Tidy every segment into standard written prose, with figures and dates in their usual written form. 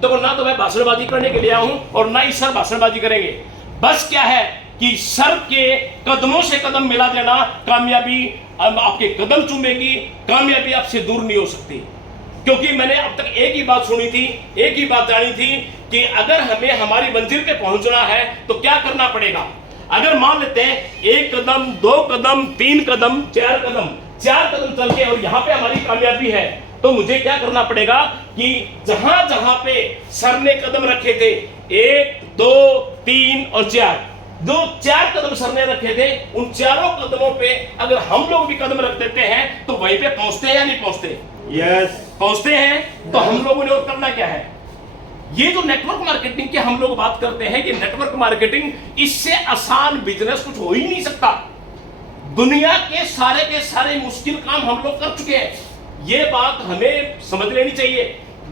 देखो ना तो मैं भाषणबाजी करने के लिए आया हूं और ना ही सर भाषणबाजी करेंगे। बस क्या है कि सर के कदमों से कदम मिला देना, कामयाबी आपके कदम चूमेगी, कामयाबी आपसे दूर नहीं हो सकती। क्योंकि मैंने अब तक एक ही बात सुनी थी, एक ही बात जानी थी कि अगर हमें हमारी मंजिल पे पहुंचना है तो क्या करना पड़ेगा। अगर मान लेते हैं 1 कदम, 2 कदम, 3 कदम, 4 कदम चल के और यहां पे हमारी कामयाबी है, तो मुझे क्या करना पड़ेगा कि जहां जहां पे सर ने कदम रखे थे 1, 2, 3 और 4, जो 4 कदम सर ने रखे थे, उन चारों कदमों पे अगर हम लोग भी कदम रख देते हैं तो वहीं पे पहुंचते हैं या नहीं पहुंचते? यस, पहुंचते हैं। तो हम लोगों ने और करना क्या है? ये जो नेटवर्क मार्केटिंग की हम लोग बात करते हैं कि नेटवर्क मार्केटिंग, इससे आसान बिजनेस कुछ हो ही नहीं सकता। दुनिया के सारे मुश्किल काम हम लोग कर चुके हैं, ये बात हमें समझ लेनी चाहिए।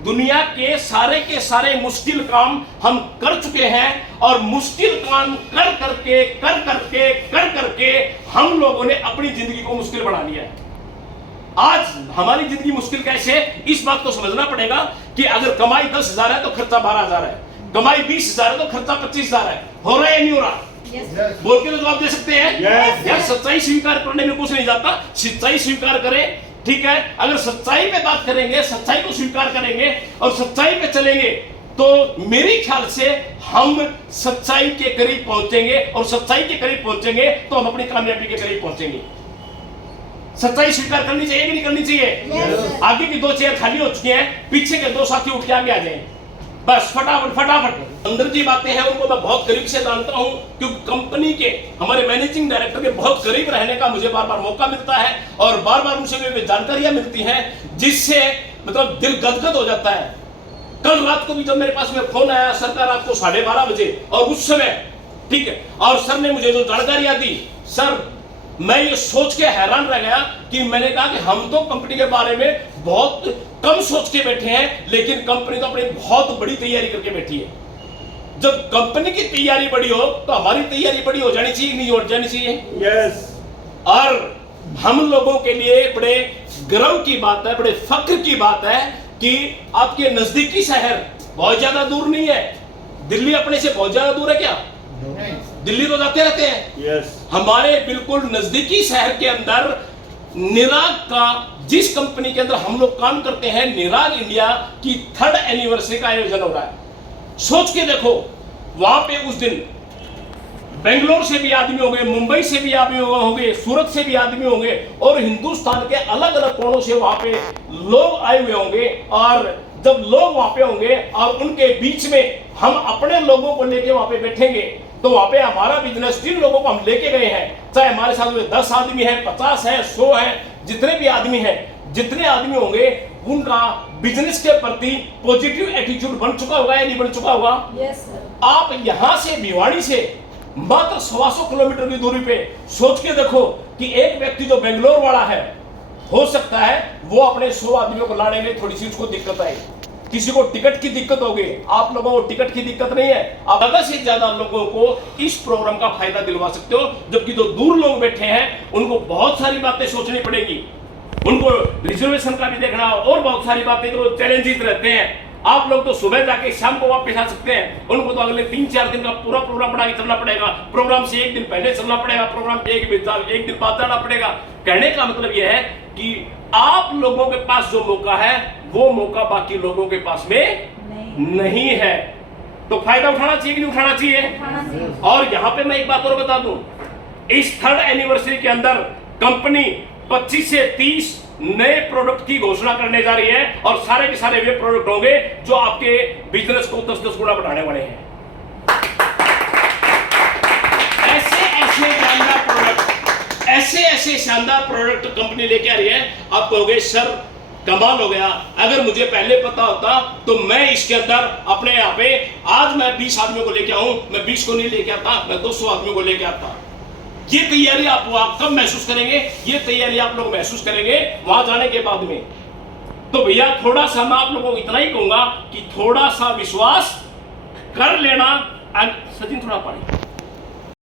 दुनिया के सारे मुश्किल काम हम कर चुके हैं और मुश्किल काम कर करके हम लोगों ने अपनी जिंदगी को मुश्किल बना लिया है। आज हमारी जिंदगी मुश्किल कैसे है, इस बात को समझना पड़ेगा कि अगर कमाई 10,000 है तो खर्चा 12,000 है, कमाई 20,000 है तो खर्चा 25,000 है। हो रहा है या नहीं हो रहा? yes. बोल के तो जवाब दे सकते हैं। yes. यार सच्चाई स्वीकार करने में कुछ नहीं जाता, सच्चाई स्वीकार करें, ठीक है। अगर सच्चाई पे बात करेंगे, सच्चाई को स्वीकार करेंगे और सच्चाई पे चलेंगे तो मेरे ख्याल से हम सच्चाई के करीब पहुंचेंगे और सच्चाई के करीब पहुंचेंगे तो हम अपनी कामयाबी के करीब पहुंचेंगे। सच्चाई स्वीकार करनी चाहिए कि नहीं करनी चाहिए? yes. आगे की 2 चेयर खाली हो चुकी हैं, पीछे के 2 साथी उठ के आगे आ जाएं। बस फटाफट अंदर की बातें हैं उनको मैं बहुत करीब से जानता हूं, क्योंकि कंपनी के हमारे मैनेजिंग डायरेक्टर के बहुत करीब रहने का मुझे बार-बार मौका मिलता है और बार-बार उनसे मुझे जानकारियां मिलती हैं जिससे मतलब दिल गदगद हो जाता है। कल रात को भी जब मेरे पास में फोन आया सर का, रात को 12:30 बजे, और उस समय ठीक है, और सर ने मुझे जो जानकारियां दी, सर मैं ये सोच के हैरान रह गया कि मैंने कहा कि हम तो कंपनी के बारे में बहुत कम सोच के बैठे हैं, लेकिन कंपनी तो अपनी बहुत बड़ी तैयारी करके बैठी है। जब कंपनी की तैयारी बड़ी हो तो हमारी तैयारी बड़ी हो जानी चाहिए, नहीं हो जानी चाहिए? यस। और हम लोगों के लिए बड़े गर्व की बात है, बड़े फख्र की बात है कि आपके नजदीकी शहर बहुत ज्यादा दूर नहीं है। दिल्ली अपने से बहुत ज्यादा दूर है क्या? दिल्ली तो जाते रहते हैं। yes. हमारे बिल्कुल नजदीकी शहर के अंदर निराग का, जिस कंपनी के अंदर हम लोग काम करते हैं, निराग इंडिया की 3rd एनिवर्सरी का आयोजन हो रहा है। सोच के देखो, वहां पे उस दिन बेंगलोर से भी आदमी होंगे, मुंबई से भी आदमी होंगे, सूरत से भी आदमी होंगे और हिंदुस्तान के अलग अलग कोनों से वहां पे लोग आए हुए होंगे। और जब लोग वहां पे होंगे और उनके बीच में हम अपने लोगों को लेके वहां पे बैठेंगे तो वहां पे हमारा बिजनेस, जिन लोगों को हम लेके गए हैं, चाहे हमारे साथ में 10 आदमी है, 50 है, 100 है, जितने भी आदमी हैं, जितने आदमी होंगे उनका बिजनेस के प्रति पॉजिटिव एटीट्यूड बन चुका होगा या नहीं बन चुका होगा? Yes sir. आप यहां से भिवाड़ी से मात्र 125 किलोमीटर की दूरी पे सोच के देखो कि एक व्यक्ति जो बेंगलोर वाला है, हो सकता है वो अपने 100 आदमियों को लाने में थोड़ी सी उसको दिक्कत आए, किसी को टिकट की दिक्कत होगी। आप लोगों को टिकट की दिक्कत नहीं है, आप ज्यादा से ज्यादा लोगों को इस प्रोग्राम का फायदा दिलवा सकते हो। जबकि जो दूर लोग बैठे हैं उनको बहुत सारी बातें सोचनी पड़ेगी, उनको रिजर्वेशन का भी देखना और बहुत सारी बातें, तो चैलेंजेस रहते हैं। आप लोग तो सुबह जाके शाम को वापस आ सकते हैं, उनको तो अगले 3-4 दिन का पूरा प्रोग्राम बना के चलना पड़ेगा। प्रोग्राम से एक दिन पहले चलना पड़ेगा, प्रोग्राम पे एक दिन बाद जाना पड़ेगा। कहने का मतलब यह है कि आप लोगों के पास जो मौका है वो मौका बाकी लोगों के पास में नहीं है, तो फायदा उठाना चाहिए कि नहीं उठाना चाहिए? और यहाँ पे मैं एक बात और बता दूं, इस 3rd एनिवर्सरी के अंदर कंपनी 25 से 30 नए प्रोडक्ट की घोषणा करने जा रही है और सारे के सारे वे प्रोडक्ट होंगे जो आपके बिजनेस को 10-10 गुना बढ़ाने वाले हैं। ऐसे शानदार प्रोडक्ट कंपनी लेके आ रही है। आप कहोगे सर कमाल हो गया, अगर मुझे पहले पता होता तो मैं इसके अंदर अपने यहाँ पे आज मैं 20 आदमियों को लेके आऊं, मैं 20 को नहीं लेके आता, मैं 200 आदमियों को लेके आता। ये तैयारी आप कब महसूस करेंगे? ये तैयारी आप लोग महसूस करेंगे वहां जाने के बाद में। तो भैया थोड़ा सा मैं आप लोगों को इतना ही कहूंगा कि थोड़ा सा विश्वास कर लेना। सचिन थोड़ा पानी